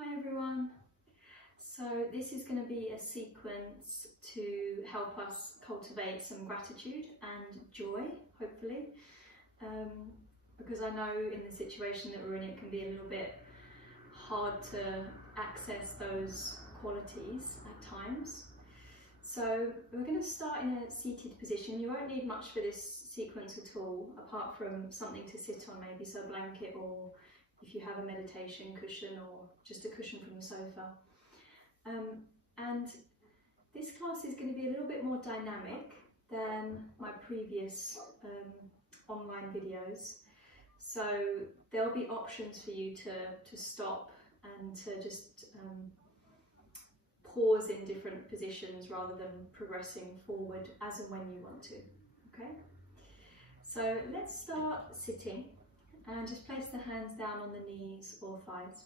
Hi everyone. So this is going to be a sequence to help us cultivate some gratitude and joy, hopefully, because I know in the situation that we're in it can be a little bit hard to access those qualities at times. So we're going to start in a seated position. You won't need much for this sequence at all, apart from something to sit on, maybe so a blanket, or if you have a meditation cushion or just a cushion from the sofa. And this class is going to be a little bit more dynamic than my previous online videos. So there'll be options for you to stop and to just pause in different positions rather than progressing forward as and when you want to. Okay? So let's start sitting. And just place the hands down on the knees or thighs.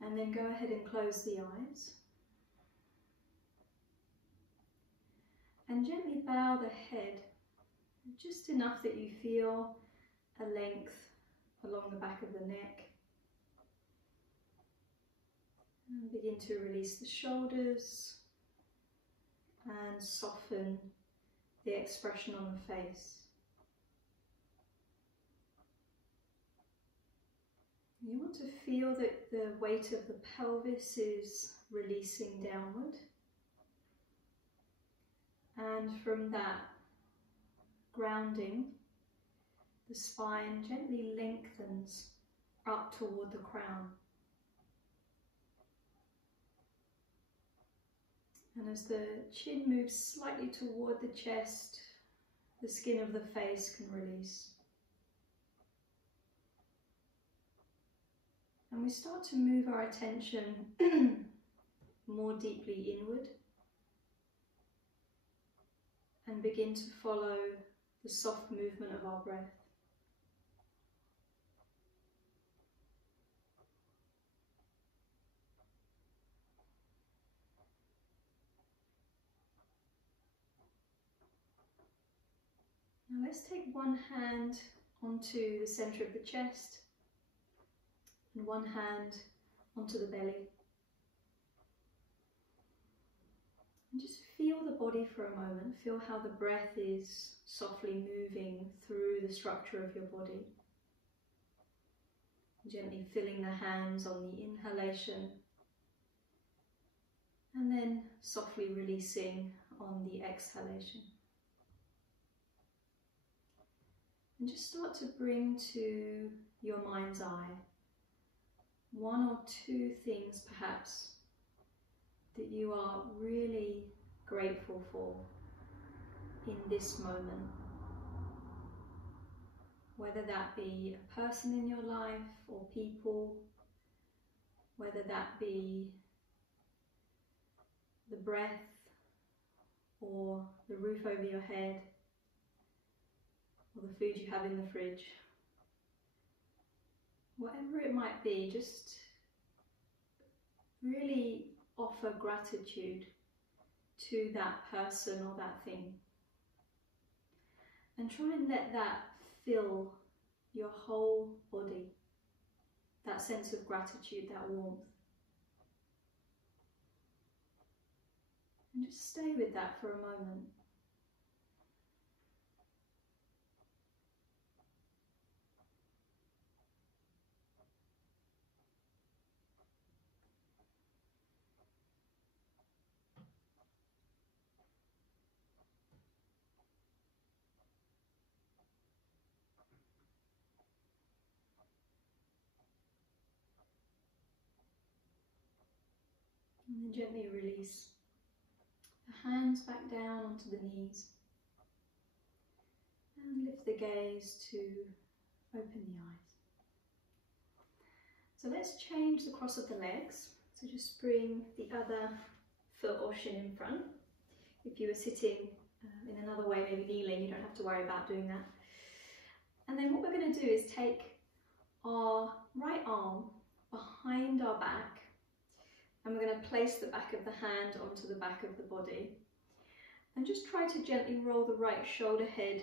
And then go ahead and close the eyes. And gently bow the head, just enough that you feel a length along the back of the neck. And begin to release the shoulders and soften the expression on the face. You want to feel that the weight of the pelvis is releasing downward, and from that grounding, the spine gently lengthens up toward the crown. And as the chin moves slightly toward the chest, the skin of the face can release. And we start to move our attention more deeply inward and begin to follow the soft movement of our breath. Now let's take one hand onto the center of the chest and one hand onto the belly. And just feel the body for a moment. Feel how the breath is softly moving through the structure of your body. Gently filling the hands on the inhalation and then softly releasing on the exhalation. And just start to bring to your mind's eye one or two things perhaps that you are really grateful for in this moment. Whether that be a person in your life or people, whether that be the breath or the roof over your head or the food you have in the fridge. Whatever it might be, just really offer gratitude to that person or that thing. And try and let that fill your whole body, that sense of gratitude, that warmth. And just stay with that for a moment. And then gently release the hands back down onto the knees. And lift the gaze to open the eyes. So let's change the cross of the legs. So just bring the other foot or shin in front. If you were sitting in another way, maybe kneeling, you don't have to worry about doing that. And then what we're going to do is take our right arm behind our back, and we're going to place the back of the hand onto the back of the body. And just try to gently roll the right shoulder head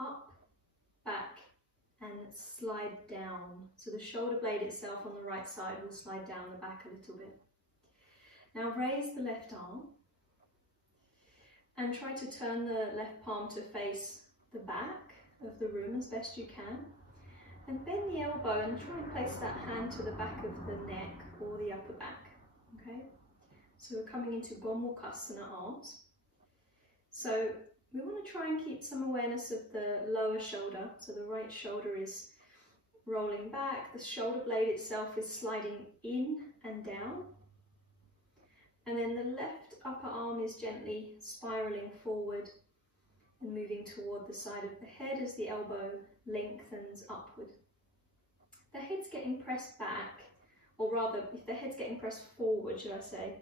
up, back and slide down. So the shoulder blade itself on the right side will slide down the back a little bit. Now raise the left arm and try to turn the left palm to face the back of the room as best you can. And bend the elbow and try and place that hand to the back of the neck or the upper back. Okay? So we're coming into Camatkarasana arms. So we want to try and keep some awareness of the lower shoulder. So the right shoulder is rolling back, the shoulder blade itself is sliding in and down. And then the left upper arm is gently spiraling forward and moving toward the side of the head as the elbow lengthens upward. The head's getting pressed back, or rather, if the head's getting pressed forward, should I say,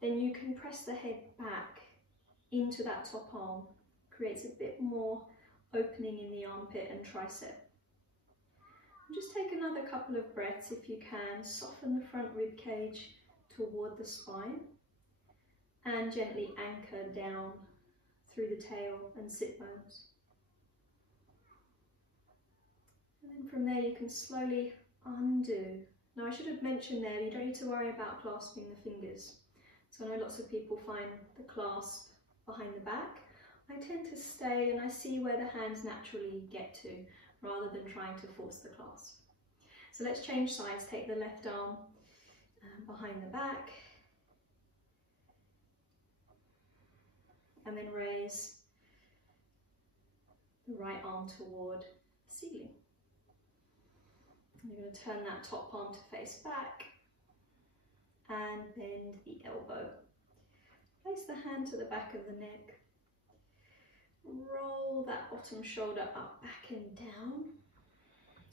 then you can press the head back into that top arm. Creates a bit more opening in the armpit and tricep. And just take another couple of breaths if you can. Soften the front rib cage toward the spine and gently anchor down through the tail and sit bones. And then from there you can slowly undo. Now I should have mentioned there, you don't need to worry about clasping the fingers. So I know lots of people find the clasp behind the back. I tend to stay and I see where the hands naturally get to, rather than trying to force the clasp. So let's change sides. Take the left arm behind the back and then raise the right arm toward the ceiling. You're going to turn that top palm to face back and bend the elbow. Place the hand to the back of the neck. Roll that bottom shoulder up, back and down.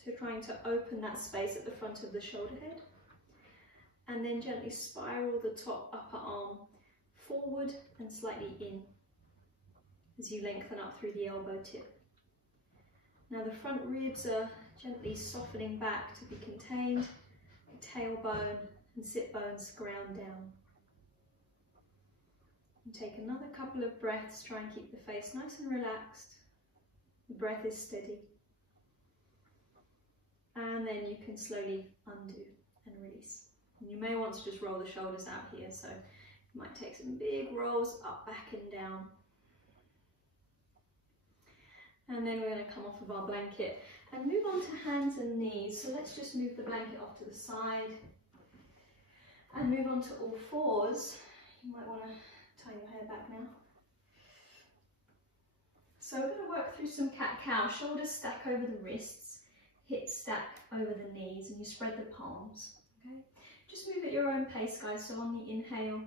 So trying to open that space at the front of the shoulder head. And then gently spiral the top upper arm forward and slightly in as you lengthen up through the elbow tip. Now the front ribs are gently softening back to be contained, tailbone and sit bones ground down. And take another couple of breaths, try and keep the face nice and relaxed. The breath is steady. And then you can slowly undo and release. And you may want to just roll the shoulders out here, so you might take some big rolls up, back and down. And then we're going to come off of our blanket and move on to hands and knees. So let's just move the blanket off to the side and move on to all fours. You might want to tie your hair back now. So we're going to work through some cat-cow. Shoulders stack over the wrists, hips stack over the knees, and you spread the palms. Okay? Just move at your own pace, guys. So on the inhale,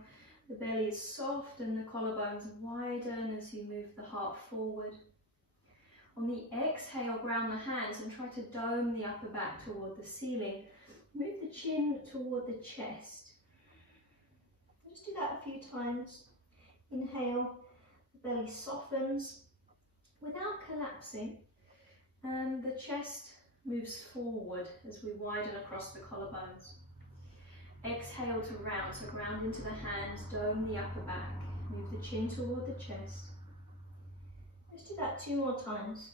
the belly is soft and the collarbones widen as you move the heart forward. On the exhale, ground the hands and try to dome the upper back toward the ceiling. Move the chin toward the chest. Just do that a few times. Inhale, the belly softens without collapsing, and the chest moves forward as we widen across the collarbones. Exhale to round, so ground into the hands, dome the upper back, move the chin toward the chest. Let's do that 2 more times.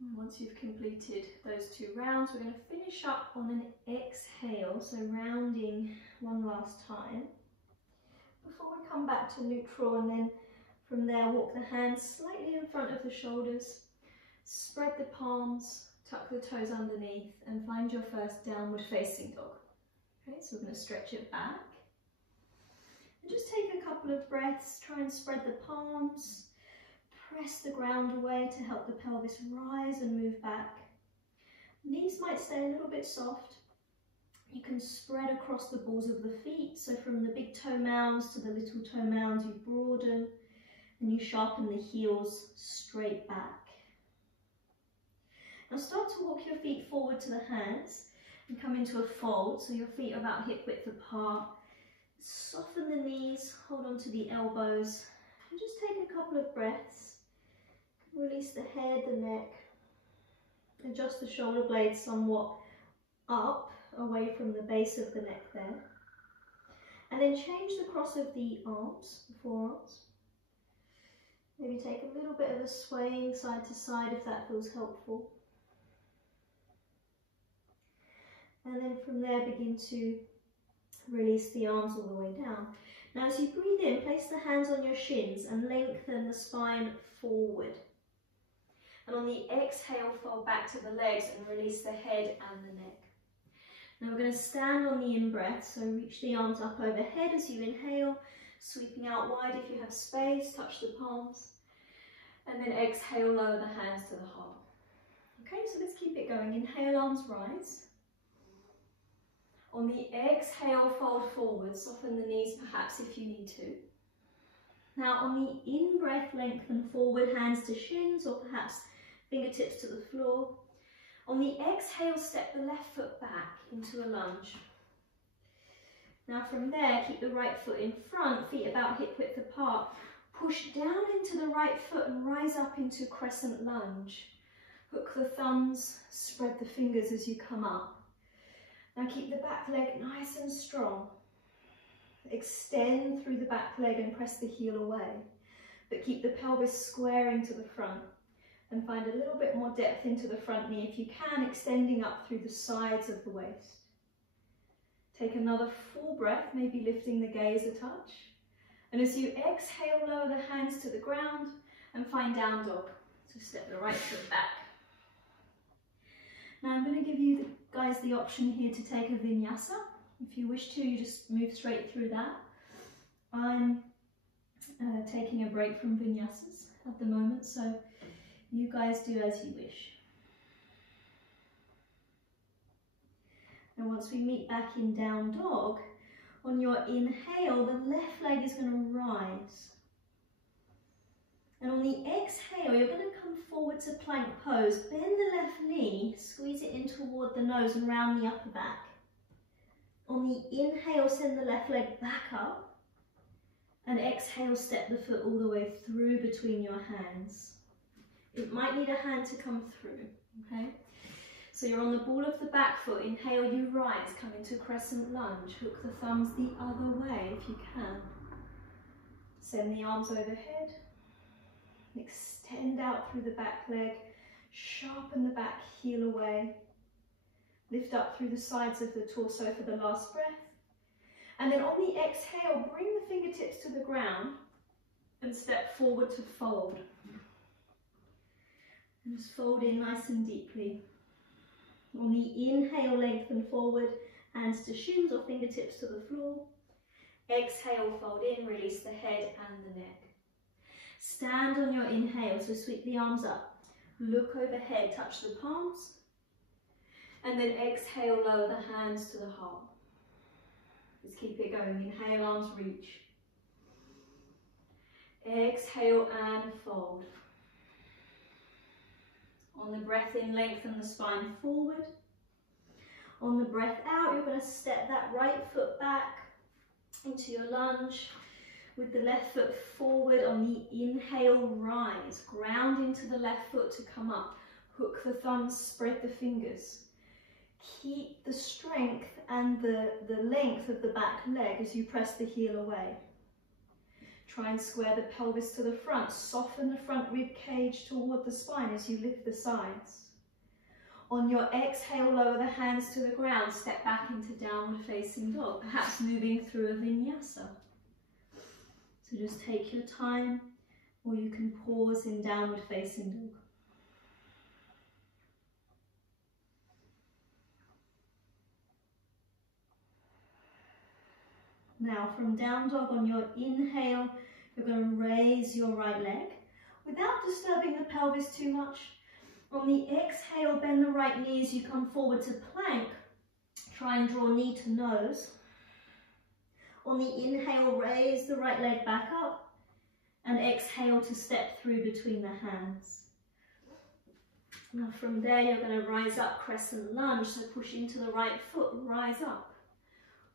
And once you've completed those 2 rounds, we're going to finish up on an exhale, so rounding one last time. Before we come back to neutral, and then from there walk the hands slightly in front of the shoulders, spread the palms, tuck the toes underneath and find your first downward facing dog. Okay, so we're going to stretch it back. And just take a couple of breaths, try and spread the palms, press the ground away to help the pelvis rise and move back. Knees might stay a little bit soft. You can spread across the balls of the feet, so from the big toe mounds to the little toe mounds you broaden and you sharpen the heels straight back. Now start to walk your feet forward to the hands and come into a fold, so your feet are about hip width apart. Soften the knees, hold on to the elbows, and just take a couple of breaths. Release the head, the neck, adjust the shoulder blades somewhat up, away from the base of the neck there. And then change the cross of the arms, the forearms. Maybe take a little bit of a swaying side to side if that feels helpful. And then from there begin to release the arms all the way down. Now as you breathe in, place the hands on your shins and lengthen the spine forward. And on the exhale, fold back to the legs and release the head and the neck. Now we're going to stand on the in-breath, so reach the arms up overhead as you inhale, sweeping out wide if you have space, touch the palms. And then exhale, lower the hands to the heart. Okay, so let's keep it going. Inhale, arms rise. On the exhale, fold forward, soften the knees perhaps if you need to. Now on the in-breath, lengthen forward, hands to shins or perhaps fingertips to the floor. On the exhale, step the left foot back into a lunge. Now from there, keep the right foot in front, feet about hip width apart. Push down into the right foot and rise up into Crescent Lunge. Hook the thumbs, spread the fingers as you come up. Now keep the back leg nice and strong. Extend through the back leg and press the heel away, but keep the pelvis squaring to the front and find a little bit more depth into the front knee if you can, extending up through the sides of the waist. Take another full breath, maybe lifting the gaze a touch. And as you exhale, lower the hands to the ground and find down dog. So step the right foot back. Now I'm going to give you guys the option here to take a vinyasa. If you wish to, you just move straight through that. I'm taking a break from vinyasas at the moment, so you guys do as you wish. And once we meet back in down dog, on your inhale, the left leg is going to rise. And on the exhale, you're going to come forward to plank pose. Bend the left knee, squeeze it in toward the nose and round the upper back. On the inhale, send the left leg back up. And exhale, step the foot all the way through between your hands. It might need a hand to come through, okay? So you're on the ball of the back foot. Inhale, you rise, come into Crescent Lunge. Hook the thumbs the other way if you can. Send the arms overhead. Extend out through the back leg. Sharpen the back heel away. Lift up through the sides of the torso for the last breath. And then on the exhale, bring the fingertips to the ground and step forward to fold. And just fold in nice and deeply. On the inhale, lengthen forward, hands to shins or fingertips to the floor. Exhale, fold in, release the head and the neck. Stand on your inhale, so sweep the arms up. Look overhead, touch the palms. And then exhale, lower the hands to the heart. Just keep it going. Inhale, arms reach. Exhale and fold. On the breath in, lengthen the spine forward. On the breath out, you're going to step that right foot back into your lunge with the left foot forward. On the inhale, rise. Ground into the left foot to come up. Hook the thumbs, spread the fingers. Keep the strength and the length of the back leg as you press the heel away. Try and square the pelvis to the front. Soften the front rib cage toward the spine as you lift the sides. On your exhale, lower the hands to the ground. Step back into downward facing dog, perhaps moving through a vinyasa. So just take your time, or you can pause in downward facing dog. Now from down dog, on your inhale, you're going to raise your right leg without disturbing the pelvis too much. On the exhale, bend the right knee as you come forward to plank. Try and draw knee to nose. On the inhale, raise the right leg back up and exhale to step through between the hands. Now from there, you're going to rise up, Crescent Lunge, so push into the right foot, rise up.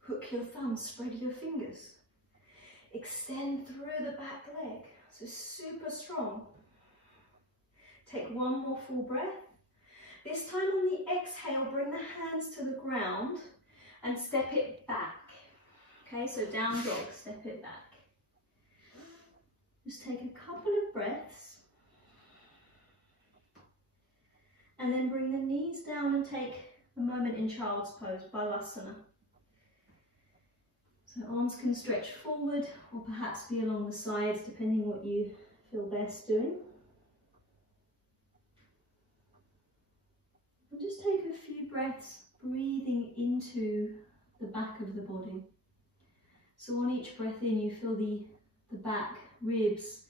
Hook your thumbs, spread your fingers. Extend through the back leg, so super strong. Take one more full breath. This time on the exhale, bring the hands to the ground and step it back. Okay, so down dog, step it back. Just take a couple of breaths. And then bring the knees down and take a moment in child's pose, Balasana. So arms can stretch forward or perhaps be along the sides, depending what you feel best doing. And just take a few breaths, breathing into the back of the body. So on each breath in, you feel the back, ribs,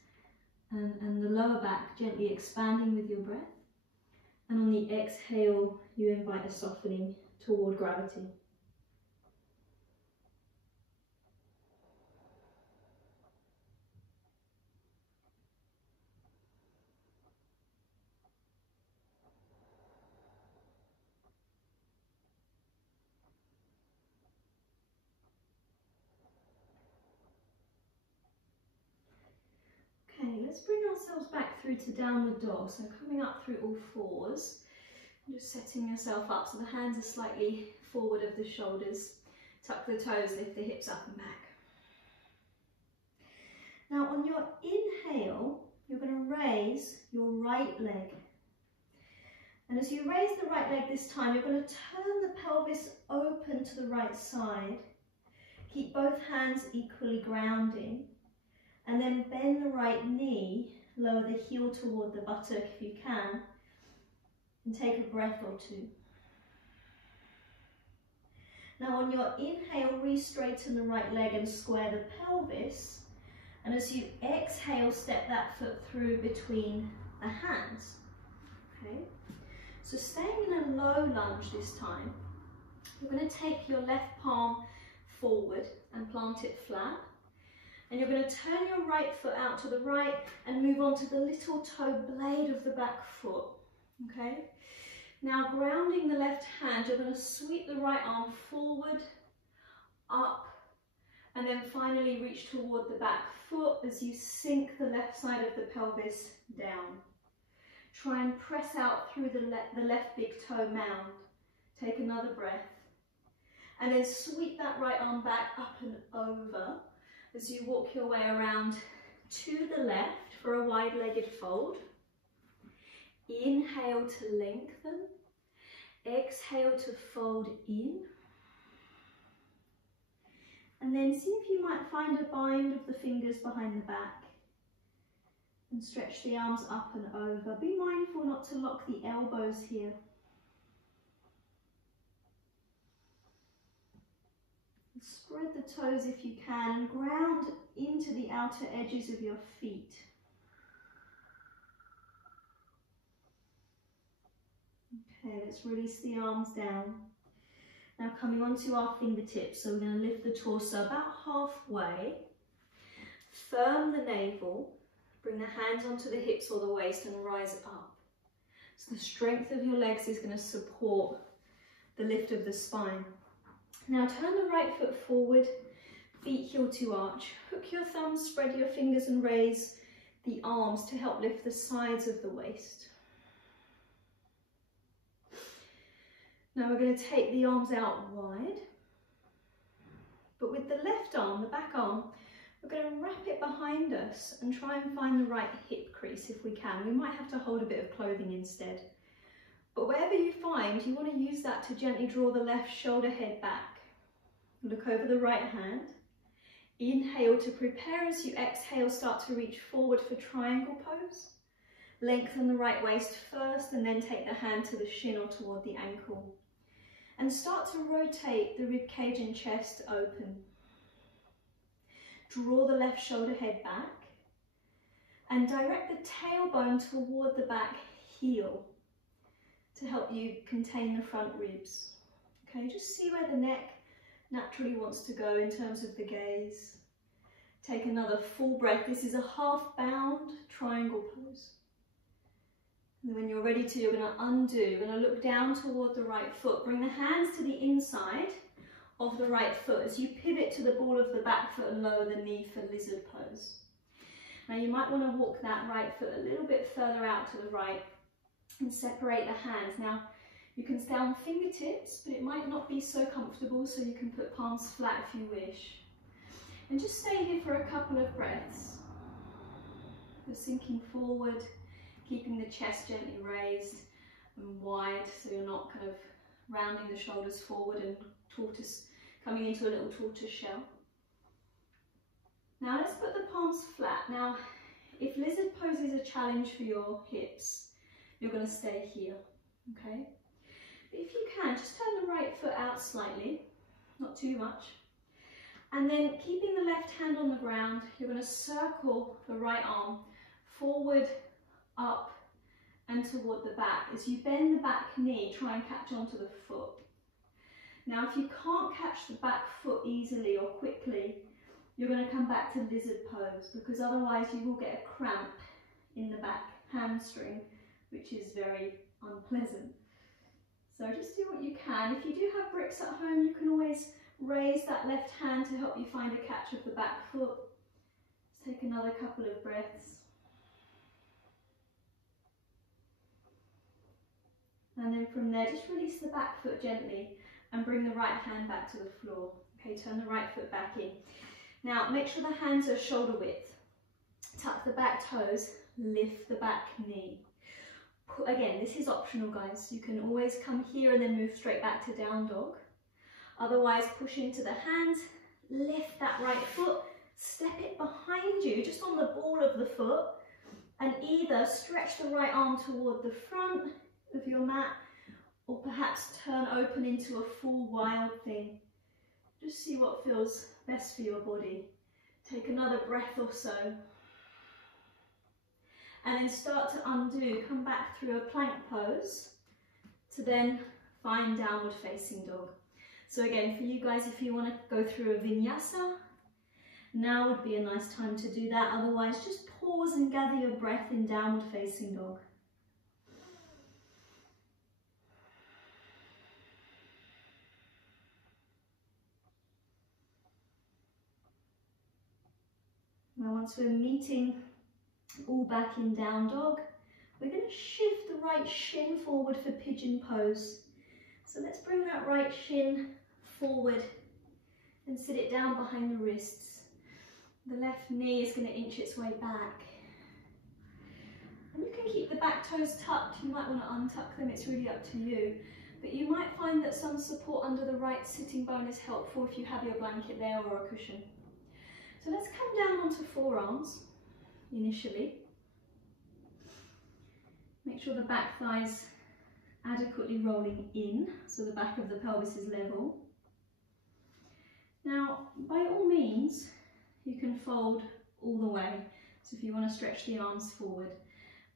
and the lower back gently expanding with your breath. And on the exhale, you invite a softening toward gravity. Okay, let's bring ourselves back through to downward dog. So coming up through all fours, just setting yourself up so the hands are slightly forward of the shoulders. Tuck the toes, lift the hips up and back. Now on your inhale, you're going to raise your right leg. And as you raise the right leg this time, you're going to turn the pelvis open to the right side. Keep both hands equally grounding. And then bend the right knee, lower the heel toward the buttock if you can, and take a breath or two. Now on your inhale, re-straighten the right leg and square the pelvis. And as you exhale, step that foot through between the hands. Okay? So staying in a low lunge this time, you're going to take your left palm forward and plant it flat. And you're going to turn your right foot out to the right and move on to the little toe blade of the back foot. Okay? Now grounding the left hand, you're going to sweep the right arm forward, up, and then finally reach toward the back foot as you sink the left side of the pelvis down. Try and press out through the left big toe mound. Take another breath. And then sweep that right arm back up and over as you walk your way around to the left for a wide-legged fold. Inhale to lengthen. Exhale to fold in. And then see if you might find a bind of the fingers behind the back. And stretch the arms up and over. Be mindful not to lock the elbows here. Spread the toes if you can and ground into the outer edges of your feet. Okay, let's release the arms down. Now coming onto our fingertips, so we're going to lift the torso about halfway. Firm the navel, bring the hands onto the hips or the waist and rise up. So the strength of your legs is going to support the lift of the spine. Now turn the right foot forward, feet heel to arch. Hook your thumbs, spread your fingers and raise the arms to help lift the sides of the waist. Now we're going to take the arms out wide, but with the left arm, the back arm, we're going to wrap it behind us and try and find the right hip crease if we can. We might have to hold a bit of clothing instead. But wherever you find, you want to use that to gently draw the left shoulder head back. Look over the right hand. Inhale to prepare. As you exhale, start to reach forward for triangle pose. Lengthen the right waist first and then take the hand to the shin or toward the ankle. And start to rotate the rib cage and chest open. Draw the left shoulder head back and direct the tailbone toward the back heel to help you contain the front ribs. Okay, just see where the neck naturally wants to go in terms of the gaze. Take another full breath. This is a half bound triangle pose. And then when you're ready to, you're going to undo. You're going to look down toward the right foot. Bring the hands to the inside of the right foot as you pivot to the ball of the back foot and lower the knee for lizard pose. Now you might want to walk that right foot a little bit further out to the right and separate the hands. Now you can stay on fingertips, but it might not be so comfortable, so you can put palms flat if you wish. And just stay here for a couple of breaths. You're sinking forward, keeping the chest gently raised and wide, so you're not kind of rounding the shoulders forward and coming into a little tortoise shell. Now let's put the palms flat. Now, if lizard pose is a challenge for your hips, you're going to stay here, okay? But if you can, just turn the right foot out slightly, not too much. And then keeping the left hand on the ground, you're going to circle the right arm forward, up and toward the back. As you bend the back knee, try and catch onto the foot. Now if you can't catch the back foot easily or quickly, you're going to come back to lizard pose, because otherwise you will get a cramp in the back hamstring, which is very unpleasant. So just do what you can. If you do have bricks at home, you can always raise that left hand to help you find a catch of the back foot. Let's take another couple of breaths. And then from there, just release the back foot gently and bring the right hand back to the floor. Okay, turn the right foot back in. Now, make sure the hands are shoulder width. Tuck the back toes, lift the back knee. Again, this is optional, guys. You can always come here and then move straight back to down dog. Otherwise, push into the hands, lift that right foot, step it behind you, just on the ball of the foot, and either stretch the right arm toward the front of your mat, or perhaps turn open into a full wild thing. Just see what feels best for your body. Take another breath or so. And then start to undo, come back through a plank pose to then find downward facing dog. So again, for you guys, if you want to go through a vinyasa, now would be a nice time to do that. Otherwise, just pause and gather your breath in downward facing dog. Now once we're meeting all back in down dog, we're going to shift the right shin forward for pigeon pose. So let's bring that right shin forward and sit it down behind the wrists. The left knee is going to inch its way back. And you can keep the back toes tucked. You might want to untuck them, it's really up to you. But you might find that some support under the right sitting bone is helpful if you have your blanket there or a cushion. So let's come down onto forearms initially. Make sure the back thighs adequately rolling in, so the back of the pelvis is level. Now, by all means, you can fold all the way. So if you want to stretch the arms forward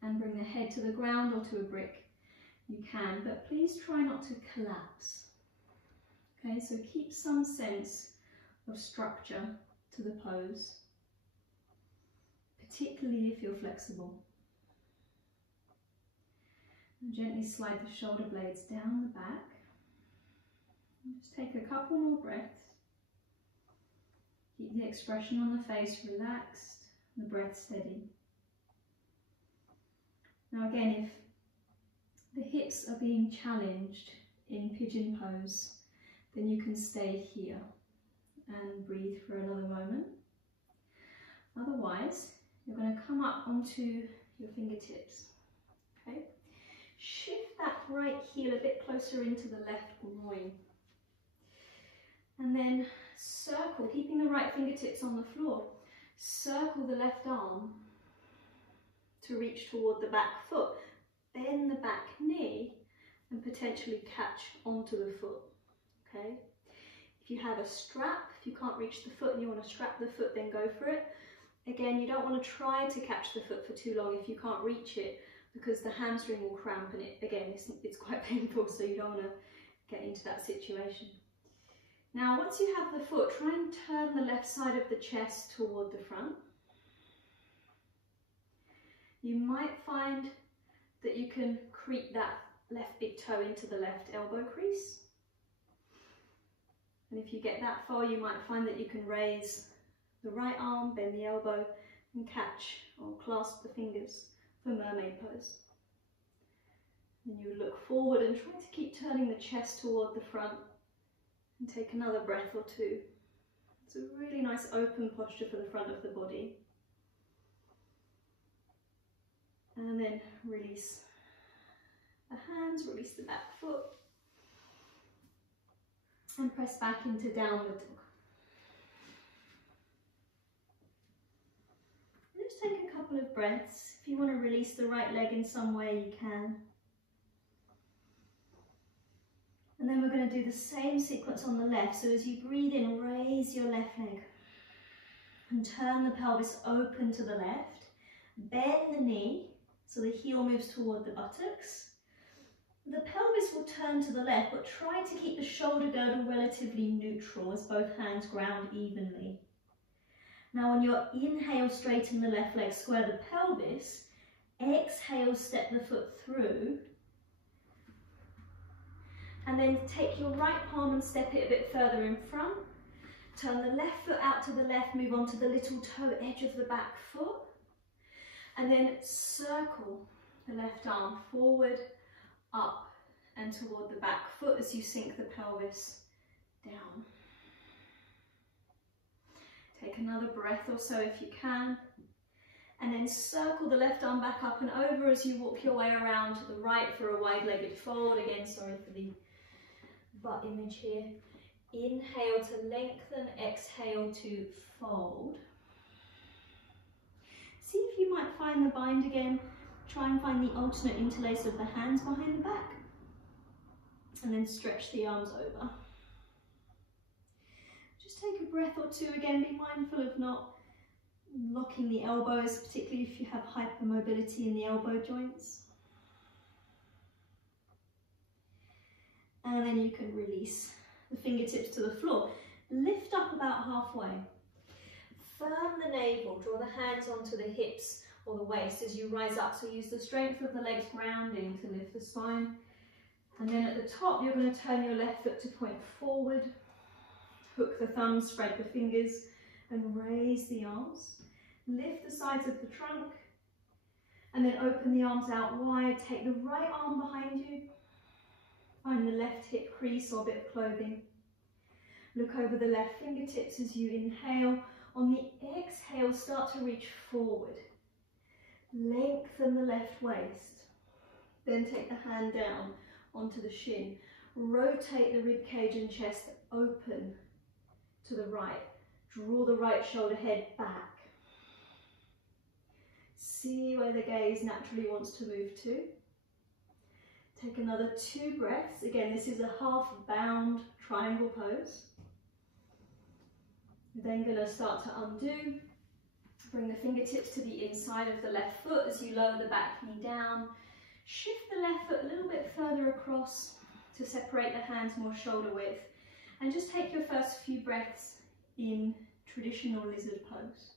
and bring the head to the ground or to a brick, you can, but please try not to collapse. Okay, so keep some sense of structure to the pose, particularly if you're flexible. And gently slide the shoulder blades down the back. And just take a couple more breaths. Keep the expression on the face relaxed, the breath steady. Now again, if the hips are being challenged in pigeon pose, then you can stay here and breathe for another moment. Otherwise, you're going to come up onto your fingertips. Okay? Shift that right heel a bit closer into the left groin. And then circle, keeping the right fingertips on the floor, circle the left arm to reach toward the back foot. Bend the back knee and potentially catch onto the foot. Okay? If you have a strap, if you can't reach the foot and you want to strap the foot, then go for it. Again, you don't want to try to catch the foot for too long if you can't reach it, because the hamstring will cramp and it's quite painful, so you don't want to get into that situation. Now, once you have the foot, try and turn the left side of the chest toward the front. You might find that you can creep that left big toe into the left elbow crease. And if you get that far, you might find that you can raise the right arm, bend the elbow, and catch or clasp the fingers for mermaid pose. Then you look forward and try to keep turning the chest toward the front and take another breath or two. It's a really nice open posture for the front of the body. And then release the hands, release the back foot. And press back into downward dog. And just take a couple of breaths. If you want to release the right leg in some way, you can. And then we're going to do the same sequence on the left. So as you breathe in, raise your left leg and turn the pelvis open to the left. Bend the knee so the heel moves toward the buttocks. The pelvis will turn to the left, but try to keep the shoulder girdle relatively neutral as both hands ground evenly. Now on your inhale, straighten the left leg, square the pelvis. Exhale, step the foot through. And then take your right palm and step it a bit further in front. Turn the left foot out to the left, move on to the little toe edge of the back foot. And then circle the left arm forward, up and toward the back foot as you sink the pelvis down. Take another breath or so if you can. And then circle the left arm back up and over as you walk your way around to the right for a wide-legged fold. Again, sorry for the butt image here. Inhale to lengthen, exhale to fold. See if you might find the bind again. Try and find the alternate interlace of the hands behind the back. And then stretch the arms over. Just take a breath or two again. Be mindful of not locking the elbows, particularly if you have hypermobility in the elbow joints. And then you can release the fingertips to the floor. Lift up about halfway. Firm the navel, draw the hands onto the hips or the waist as you rise up. So use the strength of the legs grounding to lift the spine. And then at the top, you're going to turn your left foot to point forward. Hook the thumbs, spread the fingers, and raise the arms. Lift the sides of the trunk. And then open the arms out wide. Take the right arm behind you. Find the left hip crease or bit of clothing. Look over the left fingertips as you inhale. On the exhale, start to reach forward. Lengthen the left waist. Then take the hand down onto the shin. Rotate the rib cage and chest open to the right. Draw the right shoulder head back. See where the gaze naturally wants to move to. Take another 2 breaths. Again, this is a half bound triangle pose. You're then going to start to undo. Bring the fingertips to the inside of the left foot as you lower the back knee down. Shift the left foot a little bit further across to separate the hands more shoulder width. And just take your first few breaths in traditional lizard pose.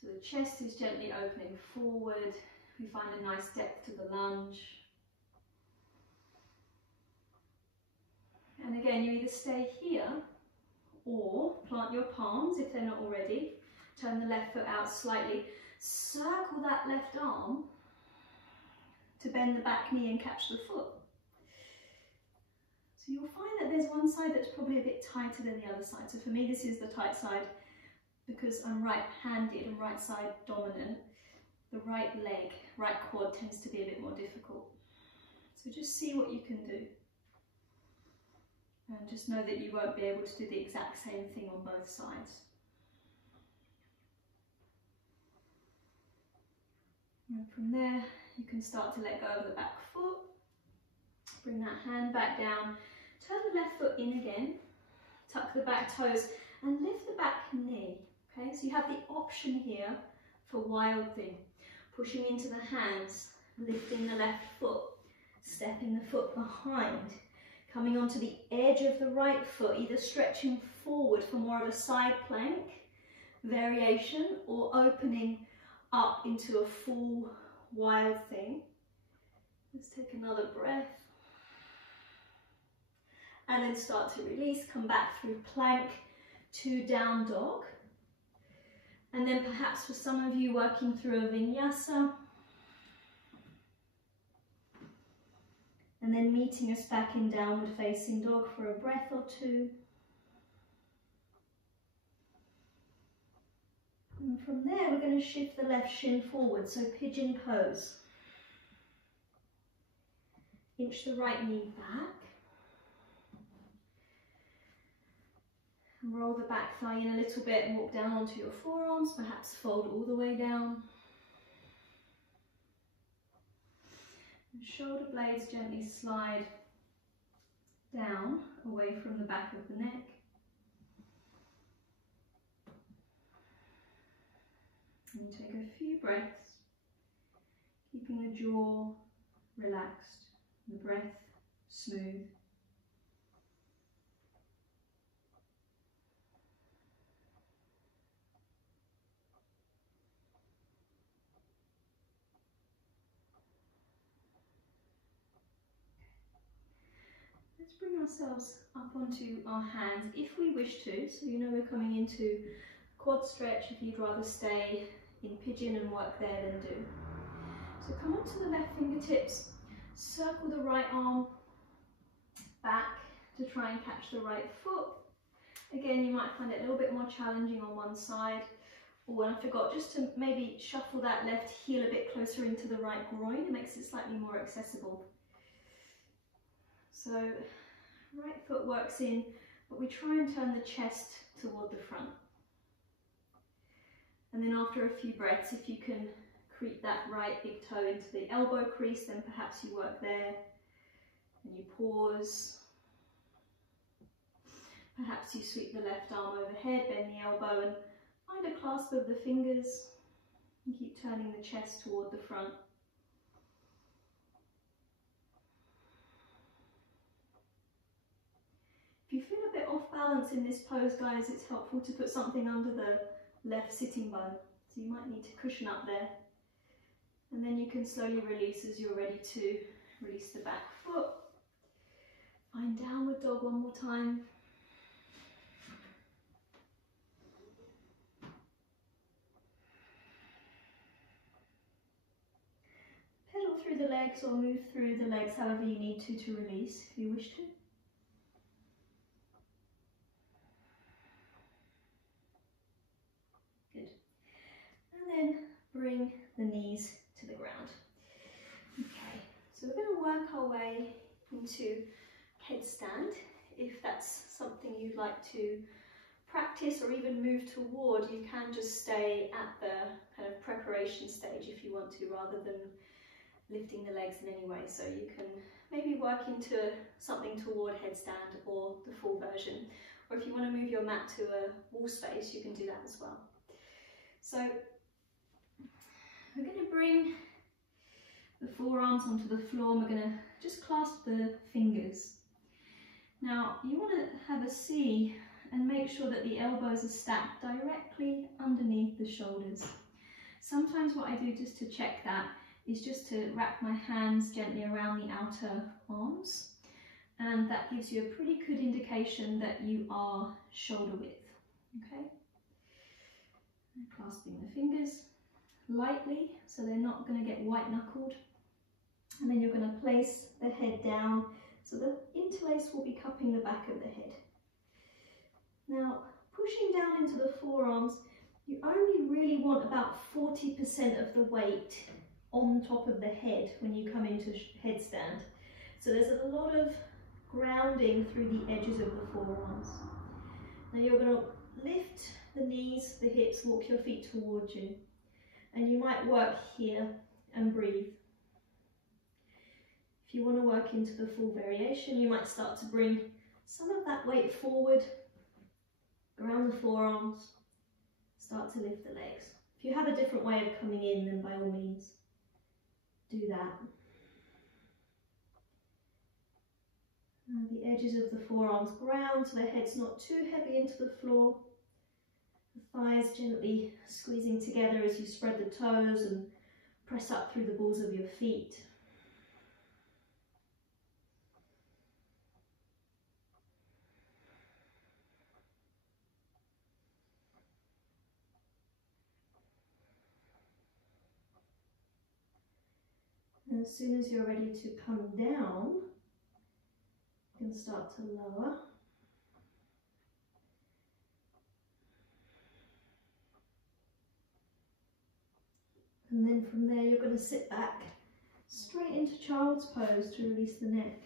So the chest is gently opening forward. We find a nice depth to the lunge. And again, you either stay here or plant your palms if they're not already. Turn the left foot out slightly. Circle that left arm to bend the back knee and catch the foot. So you'll find that there's one side that's probably a bit tighter than the other side. So for me, this is the tight side because I'm right-handed and right side dominant. The right leg, right quad tends to be a bit more difficult. So just see what you can do. And just know that you won't be able to do the exact same thing on both sides. And from there, you can start to let go of the back foot. Bring that hand back down. Turn the left foot in again. Tuck the back toes and lift the back knee. Okay, so you have the option here for wild thing. Pushing into the hands, lifting the left foot, stepping the foot behind. Coming onto the edge of the right foot, either stretching forward for more of a side plank variation or opening up into a full wild thing. Let's take another breath. And then start to release, come back through plank to down dog. And then perhaps for some of you working through a vinyasa. And then meeting us back in downward facing dog for a breath or two. And from there, we're going to shift the left shin forward, so pigeon pose. Inch the right knee back. And roll the back thigh in a little bit and walk down onto your forearms, perhaps fold all the way down. And shoulder blades gently slide down, away from the back of the neck. And take a few breaths, keeping the jaw relaxed, the breath smooth. Let's bring ourselves up onto our hands if we wish to. So you know we're coming into quad stretch. If you'd rather stay in pigeon and work there, then do. So come onto the left fingertips, circle the right arm back to try and catch the right foot. Again, you might find it a little bit more challenging on one side. Or I forgot, just to maybe shuffle that left heel a bit closer into the right groin. It makes it slightly more accessible. So right foot works in, but we try and turn the chest toward the front. And then after a few breaths, if you can creep that right big toe into the elbow crease, then perhaps you work there and you pause. Perhaps you sweep the left arm overhead, bend the elbow and find a clasp of the fingers and keep turning the chest toward the front. If you feel a bit off balance in this pose, guys, it's helpful to put something under the left sitting bone. So you might need to cushion up there. And then you can slowly release as you're ready to release the back foot. Find downward dog one more time. Pedal through the legs or move through the legs however you need to release if you wish to. Then bring the knees to the ground. Okay, so we're going to work our way into headstand. If that's something you'd like to practice or even move toward, you can just stay at the kind of preparation stage if you want to, rather than lifting the legs in any way. So you can maybe work into something toward headstand or the full version. Or if you want to move your mat to a wall space, you can do that as well. So we're going to bring the forearms onto the floor and we're going to just clasp the fingers. Now you want to have a C and make sure that the elbows are stacked directly underneath the shoulders. Sometimes what I do just to check that is just to wrap my hands gently around the outer arms, and that gives you a pretty good indication that you are shoulder width. Okay? And clasping the fingers lightly so they're not going to get white knuckled, and then you're going to place the head down so the interlace will be cupping the back of the head. Now pushing down into the forearms, you only really want about 40% of the weight on top of the head when you come into headstand. So there's a lot of grounding through the edges of the forearms. Now you're going to lift the knees, the hips, walk your feet towards you. And you might work here and breathe. If you want to work into the full variation, you might start to bring some of that weight forward, around the forearms, start to lift the legs. If you have a different way of coming in, then by all means, do that. Now the edges of the forearms ground so the head's not too heavy into the floor. The thighs gently squeezing together as you spread the toes and press up through the balls of your feet. And as soon as you're ready to come down, you can start to lower. And then from there you're going to sit back straight into child's pose to release the neck.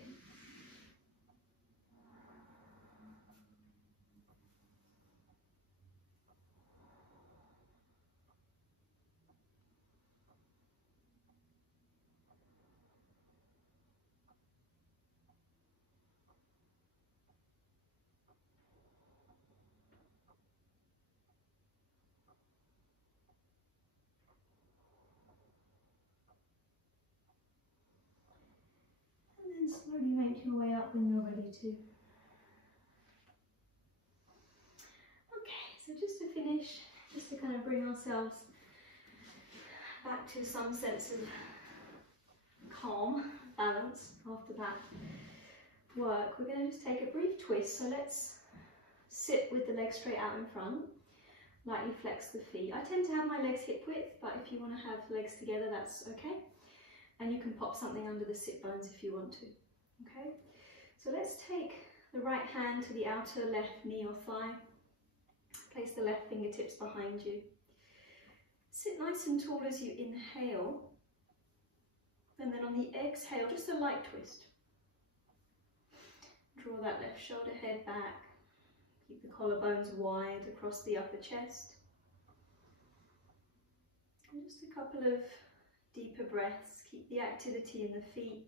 And then slowly make your way up when you're ready to. Okay, so just to finish, just to kind of bring ourselves back to some sense of calm, balance after that work, we're going to just take a brief twist. So let's sit with the legs straight out in front, lightly flex the feet. I tend to have my legs hip width, but if you want to have legs together, that's okay. And you can pop something under the sit bones if you want to. Okay, so let's take the right hand to the outer left knee or thigh. Place the left fingertips behind you. Sit nice and tall as you inhale. And then on the exhale, just a light twist. Draw that left shoulder head back. Keep the collarbones wide across the upper chest. And just a couple of deeper breaths. Keep the activity in the feet.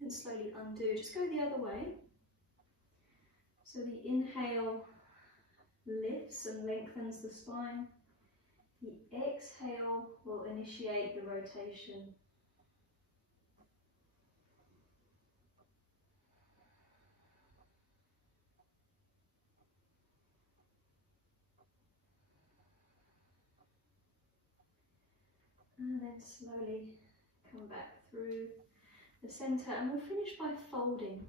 Then slowly undo. Just go the other way. So the inhale lifts and lengthens the spine. The exhale will initiate the rotation. And then slowly come back through the centre, and we'll finish by folding.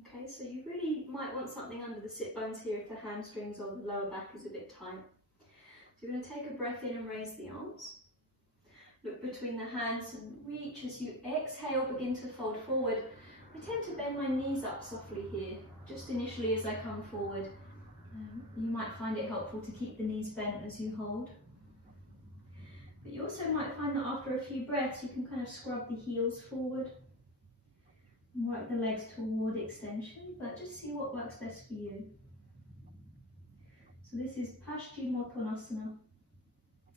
Okay, so you really might want something under the sit bones here if the hamstrings or the lower back is a bit tight. So you're going to take a breath in and raise the arms. Look between the hands and reach. As you exhale, begin to fold forward. I tend to bend my knees up softly here, just initially as I come forward. You might find it helpful to keep the knees bent as you hold. But you also might find that after a few breaths, you can kind of scrub the heels forward and work the legs toward extension, but just see what works best for you. So this is Paschimottanasana,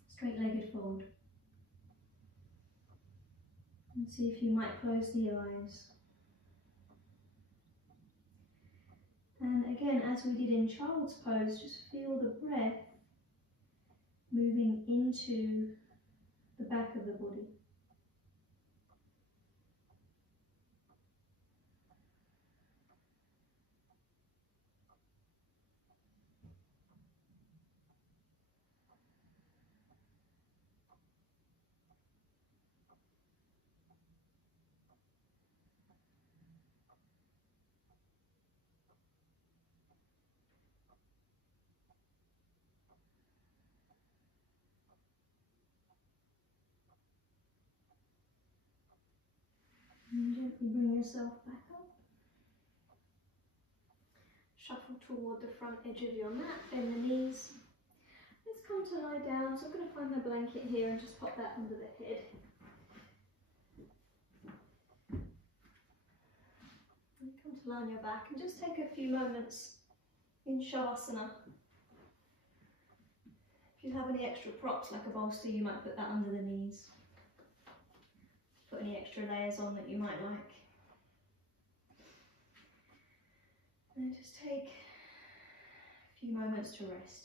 straight-legged fold. And see if you might close the eyes. And again, as we did in child's pose, just feel the breath moving into the back of the body. And gently bring yourself back up. Shuffle toward the front edge of your mat, bend the knees. Let's come to lie down. So I'm going to find my blanket here and just pop that under the head. And come to lie on your back and just take a few moments in Shavasana. If you have any extra props like a bolster, you might put that under the knees. Put any extra layers on that you might like. And just take a few moments to rest.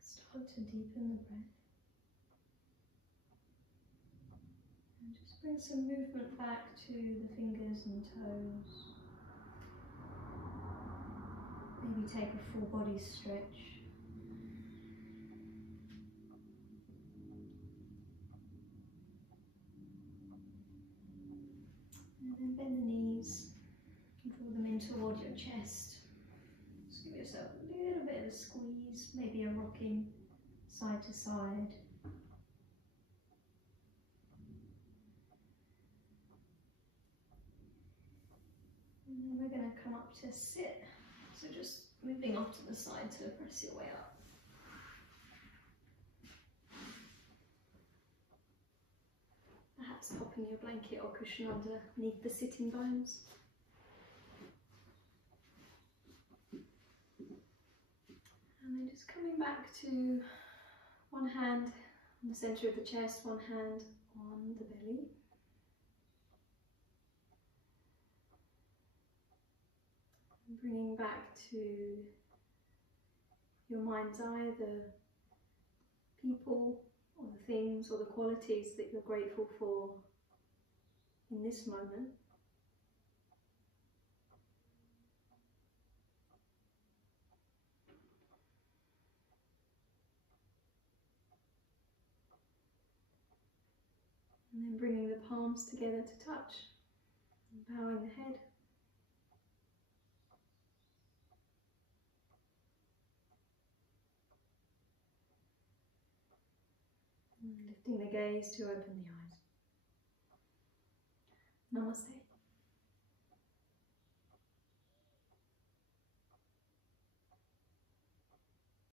start to deepen the breath. And just bring some movement back to the fingers and toes. Maybe take a full body stretch. And then bend the knees and draw them in toward your chest. Just give yourself a little bit of a squeeze, maybe a rocking side to side. And then we're going to come up to sit. So just moving off to the side to press your way up. Perhaps popping your blanket or cushion underneath the sitting bones. And then just coming back to one hand on the centre of the chest, one hand on the belly. And bringing back to your mind's eye the people or the things or the qualities that you're grateful for in this moment. And then bringing the palms together to touch, and bowing the head. And lifting the gaze to open the eyes. Namaste.